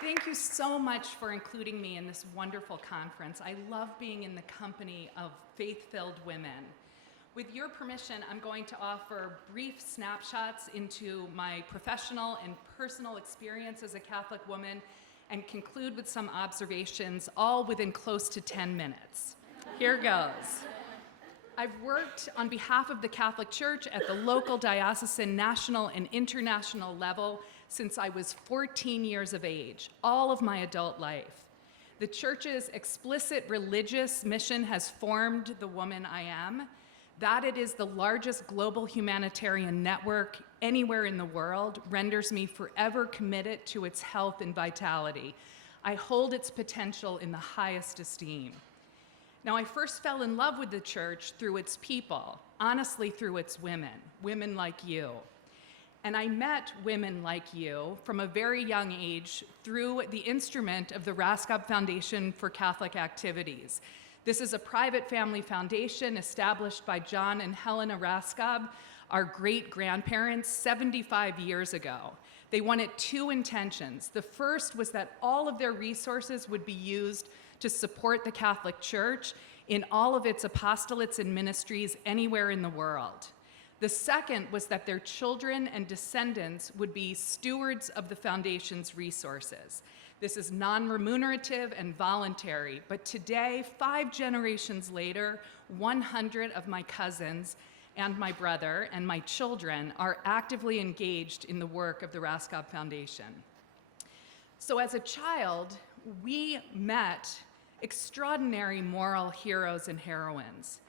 Thank you so much for including me in this wonderful conference. I love being in the company of faith-filled women. With your permission, I'm going to offer brief snapshots into my professional and personal experience as a Catholic woman and conclude with some observations, all within close to 10 minutes. Here goes. I've worked on behalf of the Catholic Church at the local, diocesan, national, and international level since I was 14 years of age, all of my adult life. The Church's explicit religious mission has formed the woman I am. That it is the largest global humanitarian network anywhere in the world renders me forever committed to its health and vitality. I hold its potential in the highest esteem. Now, I first fell in love with the Church through its people, honestly through its women, women like you. And I met women like you from a very young age through the instrument of the Raskob Foundation for Catholic Activities. This is a private family foundation established by John and Helena Raskob, our great-grandparents, 75 years ago. They wanted two intentions. The first was that all of their resources would be used to support the Catholic Church in all of its apostolates and ministries anywhere in the world. The second was that their children and descendants would be stewards of the foundation's resources. This is non-remunerative and voluntary, but today, 5 generations later, 100 of my cousins and my brother and my children are actively engaged in the work of the Raskob Foundation. So as a child, we met extraordinary moral heroes and heroines.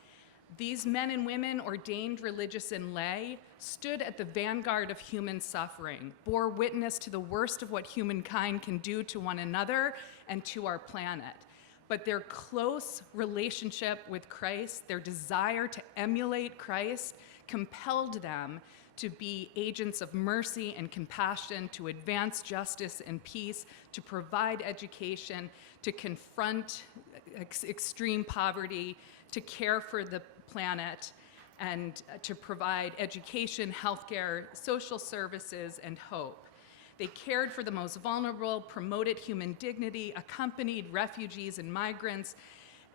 These men and women, ordained religious and lay, stood at the vanguard of human suffering, bore witness to the worst of what humankind can do to one another and to our planet. But their close relationship with Christ, their desire to emulate Christ, compelled them to be agents of mercy and compassion, to advance justice and peace, to provide education, to confront extreme poverty, to care for the planet, and to provide education, healthcare, social services, and hope. They cared for the most vulnerable, promoted human dignity, accompanied refugees and migrants,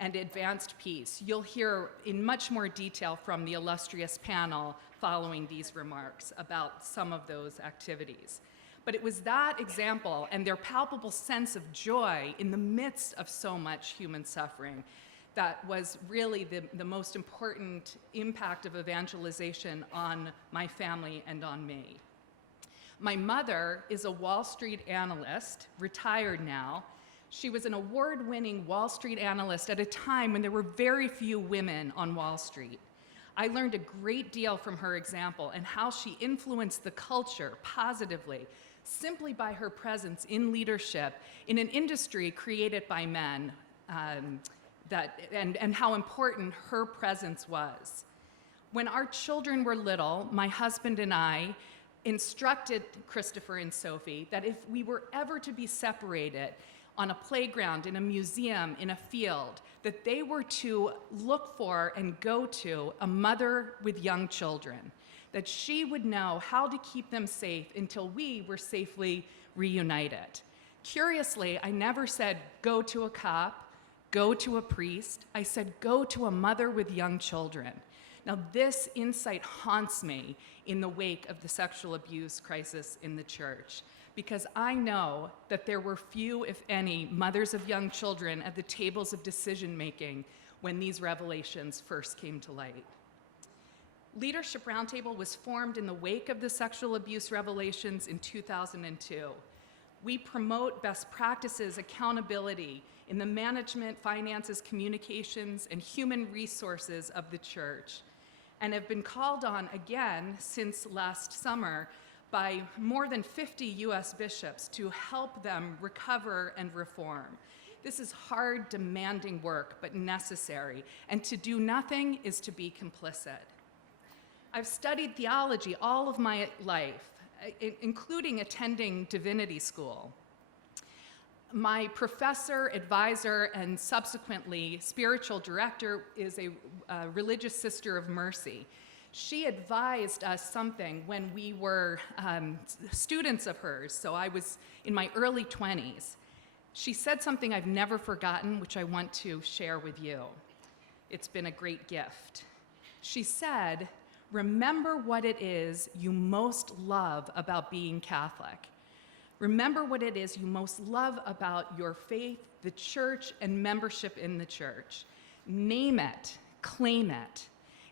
and advanced peace. You'll hear in much more detail from the illustrious panel following these remarks about some of those activities. But it was that example and their palpable sense of joy in the midst of so much human suffering that was really the most important impact of evangelization on my family and on me. My mother is a Wall Street analyst, retired now. She was an award-winning Wall Street analyst at a time when there were very few women on Wall Street. I learned a great deal from her example and how she influenced the culture positively simply by her presence in leadership in an industry created by men, and how important her presence was. When our children were little, my husband and I instructed Christopher and Sophie that if we were ever to be separated on a playground, in a museum, in a field, that they were to look for and go to a mother with young children, that she would know how to keep them safe until we were safely reunited. Curiously, I never said, go to a cop, go to a priest. I said, go to a mother with young children. Now, this insight haunts me in the wake of the sexual abuse crisis in the church, because I know that there were few, if any, mothers of young children at the tables of decision-making when these revelations first came to light. Leadership Roundtable was formed in the wake of the sexual abuse revelations in 2002. We promote best practices, accountability in the management, finances, communications, and human resources of the church, and have been called on again since last summer by more than 50 US bishops to help them recover and reform. This is hard, demanding work, but necessary, and to do nothing is to be complicit. I've studied theology all of my life, including attending divinity school. My professor, advisor, and subsequently spiritual director is a religious sister of mercy. She advised us something when we were students of hers, so I was in my early 20s. She said something I've never forgotten, which I want to share with you. It's been a great gift. She said, "Remember what it is you most love about being Catholic. Remember what it is you most love about your faith, the church, and membership in the church. Name it, claim it.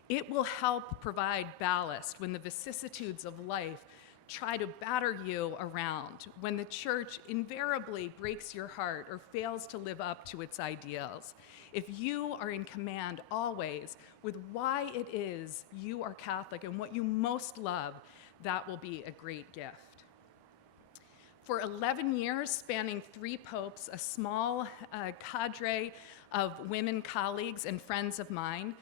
It will help provide ballast when the vicissitudes of life try to batter you around, when the church invariably breaks your heart or fails to live up to its ideals. If you are in command always with why it is you are Catholic and what you most love, that will be a great gift." For 11 years, spanning 3 popes, a small cadre of women colleagues and friends of mine,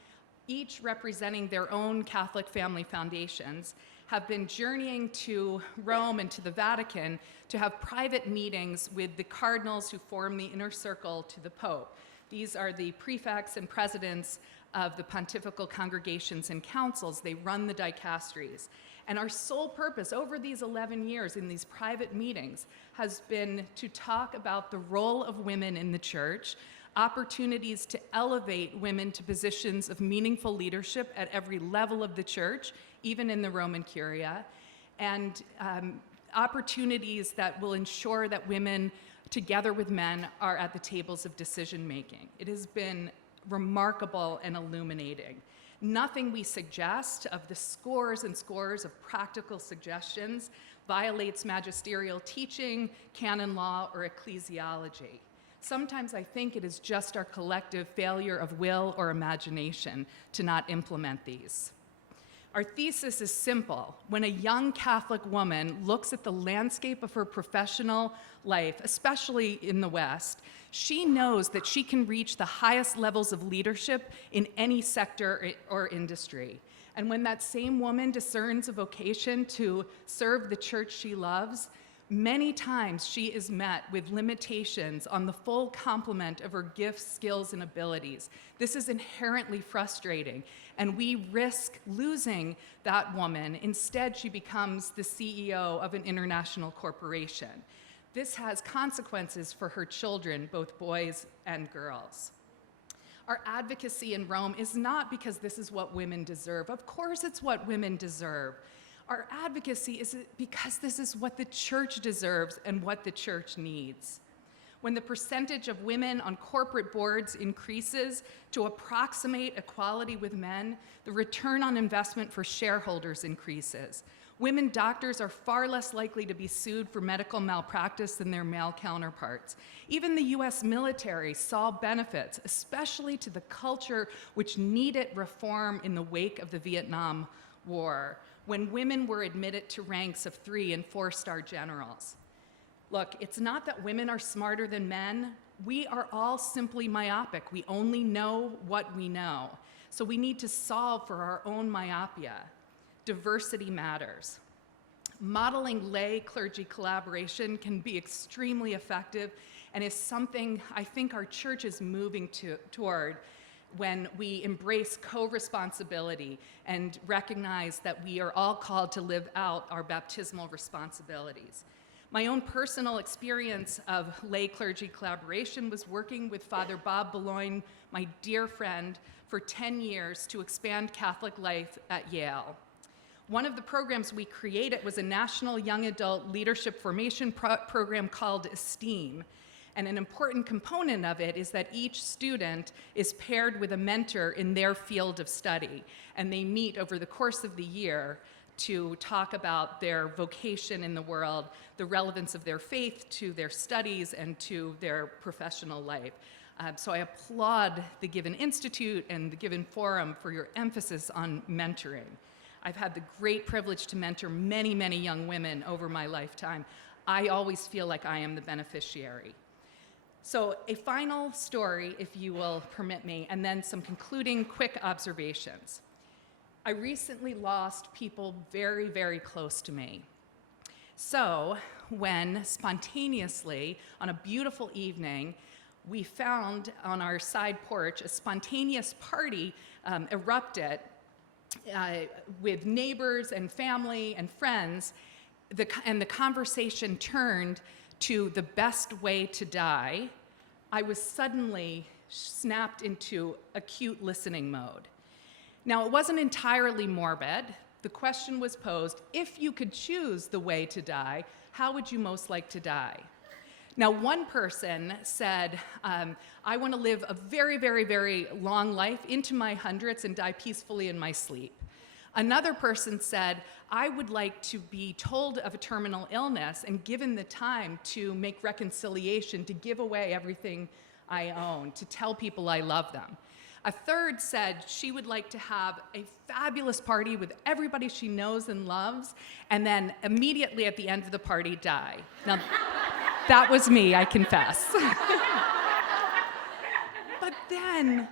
each representing their own Catholic family foundations, have been journeying to Rome and to the Vatican to have private meetings with the cardinals who form the inner circle to the Pope. These are the prefects and presidents of the pontifical congregations and councils. They run the dicasteries. And our sole purpose over these 11 years in these private meetings has been to talk about the role of women in the church, opportunities to elevate women to positions of meaningful leadership at every level of the church, even in the Roman Curia, and opportunities that will ensure that women, together with men, are at the tables of decision making. It has been remarkable and illuminating. Nothing we suggest of the scores and scores of practical suggestions violates magisterial teaching, canon law, or ecclesiology. Sometimes I think it is just our collective failure of will or imagination to not implement these. Our thesis is simple. When a young Catholic woman looks at the landscape of her professional life, especially in the West, she knows that she can reach the highest levels of leadership in any sector or industry. And when that same woman discerns a vocation to serve the church she loves, many times she is met with limitations on the full complement of her gifts, skills, and abilities. This is inherently frustrating, and we risk losing that woman. Instead, she becomes the CEO of an international corporation. This has consequences for her children, both boys and girls. Our advocacy in Rome is not because this is what women deserve. Of course it's what women deserve. Our advocacy is because this is what the church deserves and what the church needs. When the percentage of women on corporate boards increases to approximate equality with men, the return on investment for shareholders increases. Women doctors are far less likely to be sued for medical malpractice than their male counterparts. Even the US military saw benefits, especially to the culture which needed reform in the wake of the Vietnam War, when women were admitted to ranks of 3- and 4-star generals. Look, it's not that women are smarter than men. We are all simply myopic. We only know what we know. So we need to solve for our own myopia. Diversity matters. Modeling lay clergy collaboration can be extremely effective and is something I think our church is moving toward when we embrace co-responsibility and recognize that we are all called to live out our baptismal responsibilities. My own personal experience of lay clergy collaboration was working with Father Bob Boulogne, my dear friend, for 10 years to expand Catholic life at Yale. One of the programs we created was a national young adult leadership formation program called ESTEAM. And an important component of it is that each student is paired with a mentor in their field of study. And they meet over the course of the year to talk about their vocation in the world, the relevance of their faith to their studies and to their professional life. So I applaud the Given Institute and the Given Forum for your emphasis on mentoring. I've had the great privilege to mentor many, many young women over my lifetime. I always feel like I am the beneficiary. So a final story, if you will permit me, and then some concluding quick observations. I recently lost people very, very close to me. So when spontaneously, on a beautiful evening, we found on our side porch a spontaneous party erupted with neighbors and family and friends, and the conversation turned to the best way to die, I was suddenly snapped into acute listening mode. Now, it wasn't entirely morbid. The question was posed, if you could choose the way to die, how would you most like to die? Now, one person said, I want to live a very, very, very long life into my hundreds and die peacefully in my sleep. Another person said, I would like to be told of a terminal illness and given the time to make reconciliation, to give away everything I own, to tell people I love them. A third said she would like to have a fabulous party with everybody she knows and loves, and then immediately at the end of the party die. Now, that was me, I confess. But then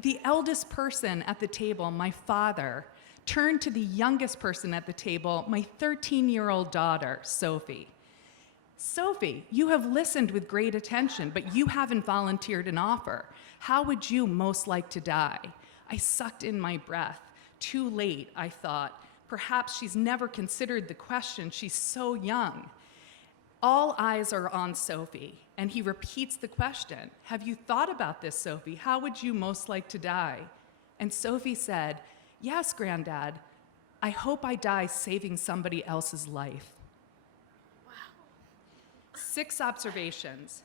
the eldest person at the table, my father, turned to the youngest person at the table, my 13-year-old daughter, Sophie. Sophie, you have listened with great attention, but you haven't volunteered an offer. How would you most like to die? I sucked in my breath. Too late, I thought. Perhaps she's never considered the question. She's so young. All eyes are on Sophie, and he repeats the question. Have you thought about this, Sophie? How would you most like to die? And Sophie said, yes, Granddad. I hope I die saving somebody else's life. Wow. 6 observations.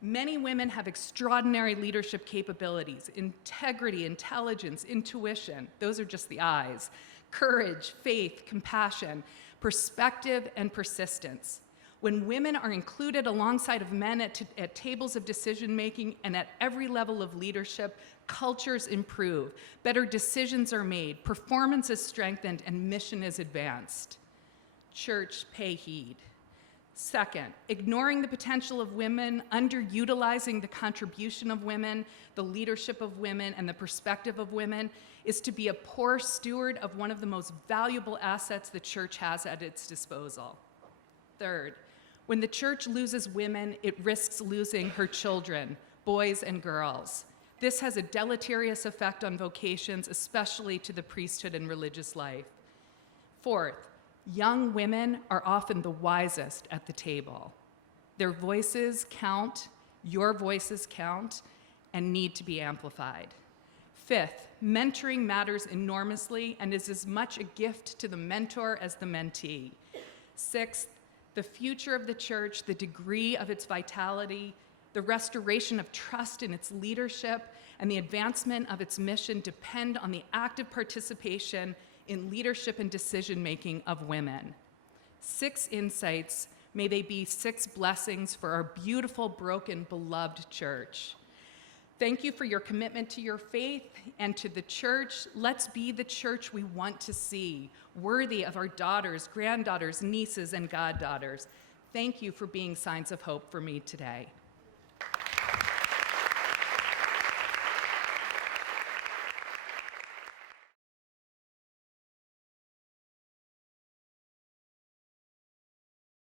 Many women have extraordinary leadership capabilities, integrity, intelligence, intuition. Those are just the I's. Courage, faith, compassion, perspective, and persistence. When women are included alongside of men at tables of decision-making and at every level of leadership, cultures improve, better decisions are made, performance is strengthened, and mission is advanced. Church, pay heed. Second, ignoring the potential of women, underutilizing the contribution of women, the leadership of women, and the perspective of women is to be a poor steward of one of the most valuable assets the church has at its disposal. Third, when the church loses women, it risks losing her children, boys and girls. This has a deleterious effect on vocations, especially to the priesthood and religious life. Fourth, young women are often the wisest at the table. Their voices count, your voices count, and need to be amplified. Fifth, mentoring matters enormously and is as much a gift to the mentor as the mentee. Sixth, the future of the church, the degree of its vitality, the restoration of trust in its leadership, and the advancement of its mission depend on the active participation in leadership and decision-making of women. 6 insights, may they be 6 blessings for our beautiful, broken, beloved church. Thank you for your commitment to your faith and to the church. Let's be the church we want to see, worthy of our daughters, granddaughters, nieces, and goddaughters. Thank you for being signs of hope for me today.